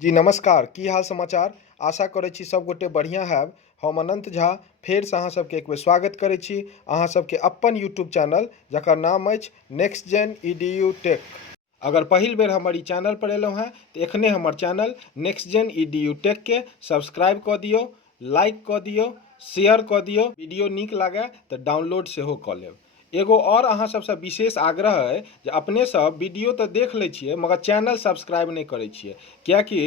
जी नमस्कार, की हाल समाचार। आशा करै छी सब गोटे बढ़िया हैब। हम अनंत झा फेर से अहाँ सबके एक बेर स्वागत करै छी अहाँ सबके अपन यूट्यूब चैनल जकर नाम अछि नेक्स्ट जेन EDU टेक। अगर पहिल बेर हमर ई चैनल पर एलहुँ हैं तऽ एखने हमर channel next gen EDU tech के सब्सक्राइब कऽ दियौ, लाइक कऽ दियौ, शेयर कऽ दियौ। वीडियो नीक लागै तऽ डाउनलोड सेहो कऽ लेब। एगो और अहाँ सबसँ विशेष आग्रह अइ जे अपने सब वीडियो तऽ देख लै छियै मगर चैनल सब्सक्राइब नहीं करै छियै, कियाकि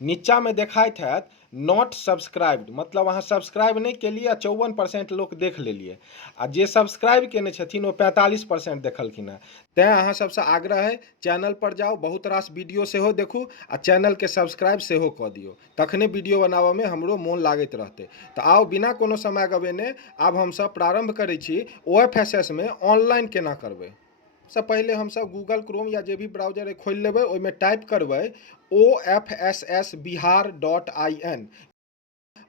नीचा में देखाइत हैत नॉट सब्सक्राइब्ड, मतलब अहाँ सब्सक्राइब नहीं केलिए 54% लोक देख लेलिए आ जे सब्सक्राइब केने छथिन वो 45% देखलखिन हैं। तैं अहाँ सबसँ आग्रह है चैनल पर जाओ, बहुत रास वीडियो सेहो देखू आ चैनल के सब्सक्राइब सेहो कऽ दियौ, तखने वीडियो बनाबऽ में हमरो मोन लागैत रहतै। तऽ आओ बिना कोनो समय गवेने आब हमसब प्रारंभ करै छी OFSS में ऑनलाइन केना करबै। सबसे पहले हम सब गूगल क्रोम या जे भी ब्राउजर खोल लेबै, ओहिमे टाइप करबै OFSSBihar.in।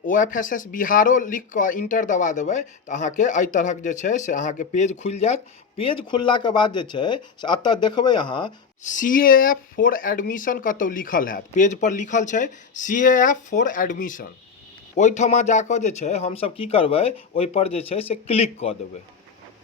OFSS बिहारो लिख कऽ इंटर दबा देबै तऽ अहाँके एहि तरहक जे छै से अहाँके पेज खुलि जायत। पेज खुललाके बाद जे छै से एतऽ देखबै अहाँ CAF फॉर एडमिशन कतौ लिखल हैत, पेज पर लिखल छै CAF फॉर एडमिशन। ओहिठमा जाकऽ जे छै हमसब की करबै, ओहिपर जे छै से क्लिक कऽ देबै।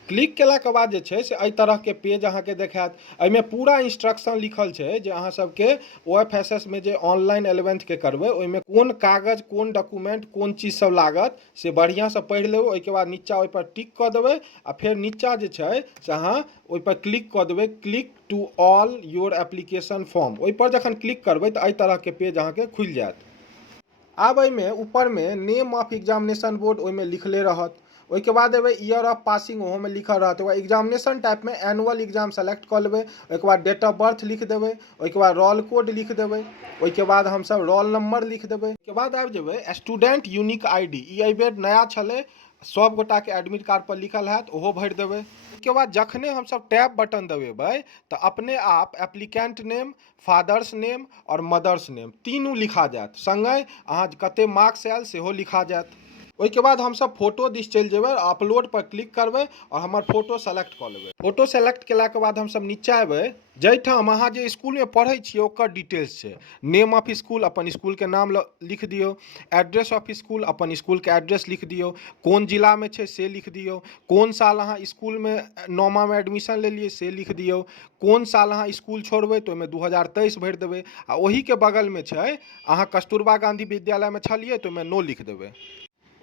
क्लिक केलाके बाद जे छै से एहि तरहके पेज अहाँके देखायत। एहिमे पूरा इंस्ट्रक्शन लिखल छै जे अहाँ सबके OFSS में जे ऑनलाइन 11th के करबै ओहिमे कोन कागज, कोन डॉक्यूमेंट, कोन चीज सब लागत से बढ़िआँसँ पढ़ि लेबै। ओहिके बाद नीचा ओहिपर टिक कऽ देबै आ फेर नीचा जे छै से अहाँ ओहिपर क्लिक कऽ देबै click to all your application form. ओहिपर जखन क्लिक करबै तऽ एहि तरहके पेज अहाँके खुलि जायत। आब एहिमे ऊपरमे नेम ऑफ एग्जामिनेशन बोर्ड ओहिमे लिखले रहत। ओहिके बाद एबै ईयर ऑफ पासिंग, ओहोमे लिखल रहत। ओकर एग्जामिनेशन टाइप में एनुअल एग्जाम सेलेक्ट कऽ लेबै। ओहिके बाद डेट ऑफ बर्थ लिख देबै, ओहिके बाद रोल कोड लिख देबै, ओहिके बाद हमसब रोल नंबर लिख देबै। ओहिके बाद आबि जेबै स्टूडेंट यूनिक ID, ई एहि बेर नया छलै, सब गोटाके एडमिट कार्ड पर लिखल हैत, ओहो भरि देबै। ओहिके बाद जखने हमसब टैब बटन दबेबै तऽ अपने आप एप्लीकेंट नेम, फादर्स नेम और मदर्स नेम तीनू लिखा जायत, संगे अहाँ कते मार्क्स आयल सेहो लिखा जायत। ओहिके बाद हमसब फोटो दिस चलि जेबै, अपलोड पर क्लिक करबै और हमर फोटो सेलेक्ट कऽ लेबै। फोटो सेलेक्ट केलाके बाद हमसब नीचा एबै, जाहिठाम अहाँ जे स्कूलमे पढ़ै छियै ओकर डिटेल्स छै। नेम ऑफ स्कूल, अपन स्कूलके नाम लिख दियौ। एड्रेस ऑफ स्कूल, अपन स्कूलके एड्रेस लिख दियौ। कोन जिलामे छै से लिख दियौ। कोन साल अहाँ स्कूलमे नौमामे एडमिशन लेलियै से लिख दियौ। कोन साल अहाँ स्कूल छोड़बै तऽ ओहिमे 2023 भरि देबै। आ ओहीके बगलमे छै अहाँ कस्तूरबा गांधी विद्यालयमे छलिए तऽ ओहिमे नो लिख देबै।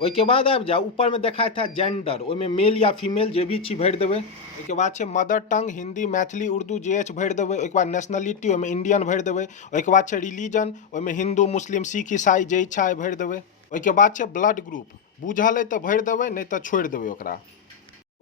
ओहिके बाद आबि जाउ, ऊपरमे देखाइत है जेंडर, ओहिमे मेल या फीमेल जे भी छी भरि देबै। ओहिके बाद छै मदर टंग, हिंदी, मैथिली, उर्दू जे अछि भरि देबै। ओहिके बाद नेशनलिटी, ओहिमे इंडियन भरि देबै। ओहिके बाद छै रिलीजन, ओहिमे हिंदू, मुस्लिम, सिख, ईसाई जे इच्छा है भरि देबै। ओहिके बाद छै ब्लड ग्रुप, बुझल है तऽ भरि देबै, नहीं तऽ छोड़ि देबै ओकरा।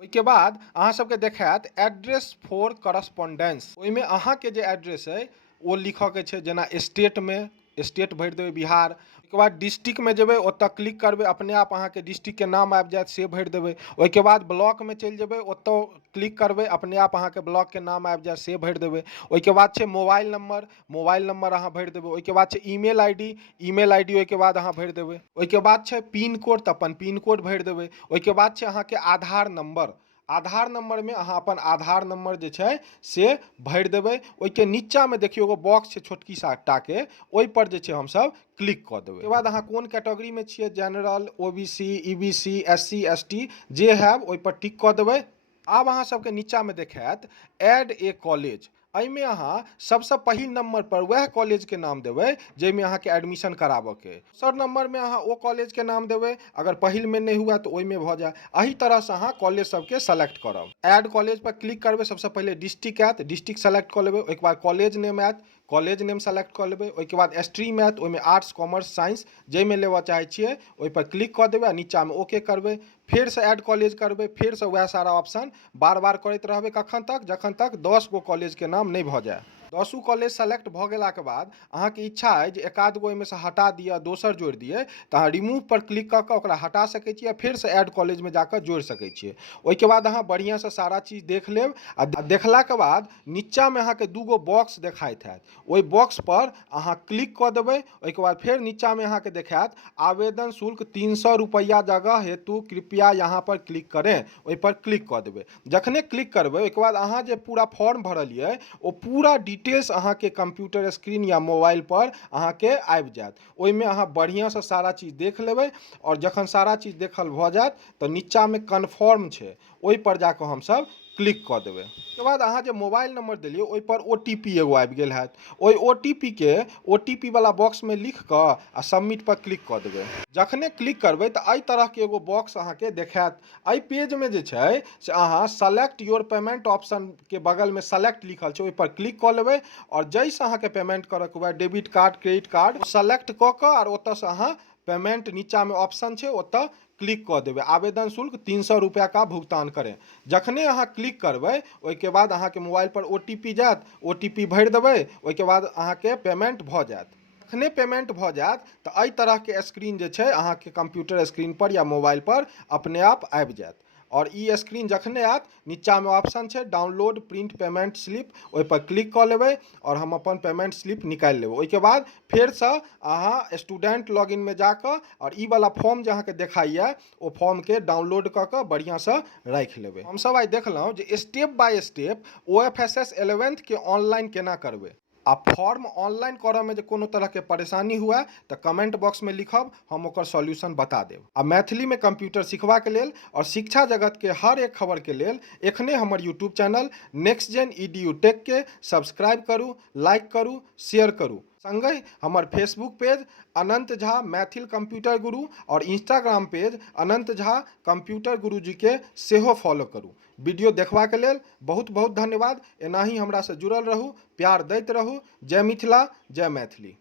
ओहिके बाद अहाँ सबके देखायत एड्रेस फॉर करस्पॉन्डेंस, ओहिमे अहाँके जे एड्रेस अइ ओ लिखऽके छै, जेना स्टेटमे स्टेट भरि देबै बिहार। ओहिके बाद डिस्ट्रिक्टमे जेबै, ओतऽ क्लिक करबै, अपने आप अहाँके डिस्ट्रिक्टके नाम आबि जायत, से भरि देबै। ओहिके बाद ब्लॉकमे चलि जेबै, ओतऽ क्लिक करबै, अपने आप अहाँके ब्लॉकके नाम आबि जायत, से भरि देबै। ओहिके बाद छै मोबाइल नंबर, मोबाइल नंबर अहाँ भरि देबै। ओहिके बाद छै ईमेल ID, ईमेल ID ओहिके बाद अहाँ भरि देबै। ओहिके बाद छै पिन कोड, तऽ अपन पिन कोड भरि देबै। ओहिके बाद छै अहाँके आधार नंबर, आधार नंबरमे अहाँ अपन आधार नंबर जे छै से भरि देबै। ओहिके नीचामे देखियौ एगो बॉक्स छै छोटकी सा टाके, ओहिपर जे छै हमसब क्लिक कऽ देबै। ओहिके बाद अहाँ कोन कैटेगरीमे छियै, general, OBC, EBC, SC ST जे हैब ओहिपर टिक कऽ देबै। आब अहाँ सबके नीचामे देखायत एड ए कॉलेज, एहिमे अहाँ सबसँ पहिल नंबर पर वएह कॉलेजके नाम देबै जाहिमे अहाँके एडमिशन कराबऽके अइ। दोसर नंबरमे अहाँ ओ कॉलेजके नाम देबै, अगर पहिलमे नहि हुए तऽ ओहिमे भऽ जाए। एही तरहसँ अहाँ कॉलेज सबके सेलेक्ट करब। ऐड कॉलेज पर क्लिक करबै, सबसँ पहिले डिस्ट्रिक्ट आयत, डिस्ट्रिक्ट सेलेक्ट कऽ लेबै। ओहिके बाद कॉलेज नेम आयत, कॉलेज नेम सेलेक्ट कऽ लेबै। ओहिके बाद स्ट्रीम आयत, ओहिमे आर्ट्स, कॉमर्स, साइंस जाहिमे लेबऽ चाहै छियै ओहिपर क्लिक कऽ देबै आ नीचामे ओके करबै। फेरसँ ऐड कॉलेज करबै, फेरसँ वएह सारा ऑप्शन बार बार करैत रहबै, कखन तक, जखन तक 10 गो कॉलेजके नाम नहि भऽ जाए। 10 कॉलेज सेलेक्ट भऽ गेलाके बाद अहाँके इच्छा अइ जे एक आध गो ओहिमे सँ हटा दिअ, दोसर जोड़ि दियै, तऽ अहाँ रिमूव पर क्लिक कऽ कऽ ओकरा हटा सकै छियै, फेरसँ ऐड कॉलेजमे जाकऽ जोड़ि सकै छियै। ओहिके बाद अहाँ बढ़िआँसँ सारा चीज देख लेब आ देखलाके बाद नीचामे अहाँके दूगो बॉक्स देखाइत हैत, ओहि बॉक्स पर अहाँ क्लिक कऽ देबै। ओहिके बाद फेर नीचामे अहाँके देखायत आवेदन शुल्क 300 रुपैया जगह हेतु कृपया यहाँ पर क्लिक करें, ओहिपर क्लिक कऽ देबै। जखने क्लिक करबै ओहिके बाद अहाँ जे पूरा फॉर्म भरलियै ओ पूरा डिटेल्स अहाँके कंप्यूटर स्क्रीन या मोबाइल पर अहाँके आबि जायत। ओहिमे अहाँ बढ़िआँसँ सारा चीज देख लेबै और जखन सारा चीज देखल भऽ जायत तऽ नीचाँमे कन्फर्म छै, ओहिपर जाकऽ हमसब क्लिक कऽ देबै। ओहिके बाद अहाँ जे मोबाइल नंबर देलियै ओहिपर OTP एगो आबि गेल हैत। ओहि OTP के OTP वाला बॉक्समे लिख कऽ आ सबमिट पर क्लिक कऽ देबै। जखने क्लिक करबै तऽ एहि तरहके एगो बॉक्स अहाँके देखायत। एहि पेजमे जे छै से अहाँ सेलेक्ट योर पेमेंट ऑप्शनके बगलमे सेलेक्ट लिखल छै, ओहिपर क्लिक कऽ लेबै और जैसे अहाँके पेमेंट करऽके हुए debit card credit card select कऽ कऽ और ओतऽसँ अहाँ पेमेंट नीचाँमे ऑप्शन छै ओतऽ क्लिक कऽ देबै। आवेदन शुल्क 300 रुपया का भुगतान करें। जखने अहाँ क्लिक करबै ओहिके बाद अहाँके मोबाइल पर OTP जायत, OTP भरि देबै, ओहिके बाद अहाँके पेमेंट भऽ जायत। जखने पेमेंट भऽ जायत तऽ एहि तरहके स्क्रीन जे छै अहाँके कंप्यूटर स्क्रीन पर या मोबाइल पर अपने आप आबि जायत। और ई स्क्रीन जखने आयत नीचाँमे ऑप्शन छै डाउनलोड प्रिंट पेमेंट स्लिप, ओहिपर क्लिक कऽ लेबै और हम अपन पेमेंट स्लिप निकालि लेबै। ओहिके बाद फेरसँ अहाँ स्टूडेंट लॉगिनमे जाकऽ और ई वाला फॉर्म जे अहाँके देखाइए ओ फॉर्मके डाउनलोड कऽ कऽ बढ़िआँसँ राखि लेबै। हमसब आइ देखलहुँ जे step by step OFSS 11th के ऑनलाइन केना करबै। आ फॉर्म ऑनलाइन करऽमे जे कोनो तरहके परेशानी हुए तऽ कमेंट बॉक्समे लिखब, हम ओकर सॉल्यूशन बता देब। आ मैथिलीमे कंप्यूटर सिखबाके लेल और शिक्षा जगतके हर एक खबरके लेल एखने हमर YouTube channel next gen EDU tech के सब्सक्राइब करू, लाइक करू, शेयर करू। संगहि हमर Facebook page Anant Jha Maithil computer guru और Instagram page Anant Jha computer guruji के सेहो फॉलो करू। वीडियो देखबाके लेल बहुत बहुत धन्यवाद। एनाही हमरासँ जुड़ल रहू, प्यार दैत रहू। जय मिथिला, जय मैथिली।